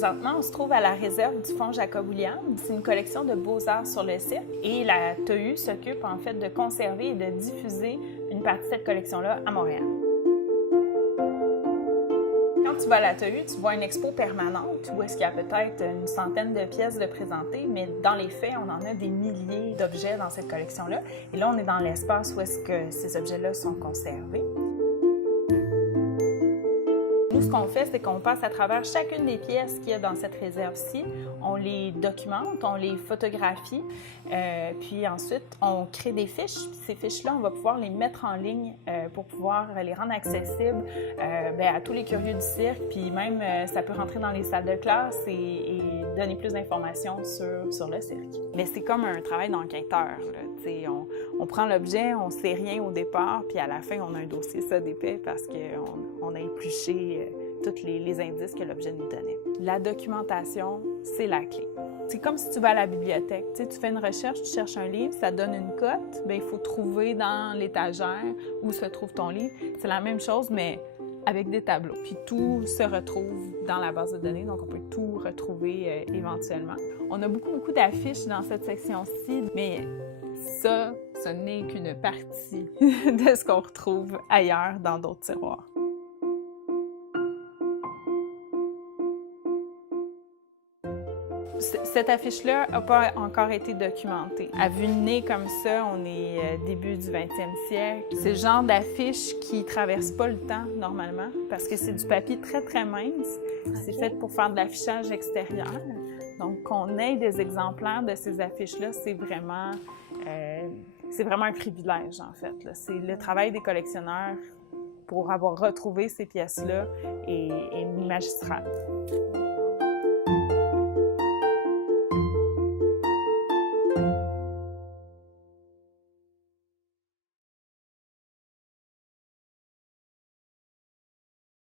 Présentement, on se trouve à la réserve du Fonds Jacob-William. C'est une collection de beaux-arts sur le cirque et la TAU s'occupe en fait de conserver et de diffuser une partie de cette collection-là à Montréal. Quand tu vas à la TAU, tu vois une expo permanente où est-ce qu'il y a peut-être une centaine de pièces de présentées, mais dans les faits, on en a des milliers d'objets dans cette collection-là. Et là, on est dans l'espace où est-ce que ces objets-là sont conservés. Nous, ce qu'on fait, c'est qu'on passe à travers chacune des pièces qu'il y a dans cette réserve-ci. On les documente, on les photographie, puis ensuite, on crée des fiches. Puis ces fiches-là, on va pouvoir les mettre en ligne pour pouvoir les rendre accessibles à tous les curieux du cirque. Puis même, ça peut rentrer dans les salles de classe et donner plus d'informations sur le cirque. Mais c'est comme un travail d'enquêteur. On prend l'objet, on ne sait rien au départ, puis à la fin, on a un dossier ça d'épais parce qu'on a épluché tous les indices que l'objet nous donnait. La documentation, c'est la clé. C'est comme si tu vas à la bibliothèque. Tu fais une recherche, tu cherches un livre, ça donne une cote, bien, il faut trouver dans l'étagère où se trouve ton livre. C'est la même chose, mais avec des tableaux. Puis tout se retrouve dans la base de données, donc on peut tout retrouver éventuellement. On a beaucoup d'affiches dans cette section-ci, mais ça, ce n'est qu'une partie de ce qu'on retrouve ailleurs dans d'autres tiroirs. Cette affiche-là n'a pas encore été documentée. À vue de nez comme ça, on est début du 20e siècle. C'est le genre d'affiche qui ne traverse pas le temps normalement parce que c'est du papier très mince. C'est fait pour faire de l'affichage extérieur. Donc, qu'on ait des exemplaires de ces affiches-là, c'est vraiment un privilège, en fait. C'est le travail des collectionneurs pour avoir retrouvé ces pièces-là et magistral.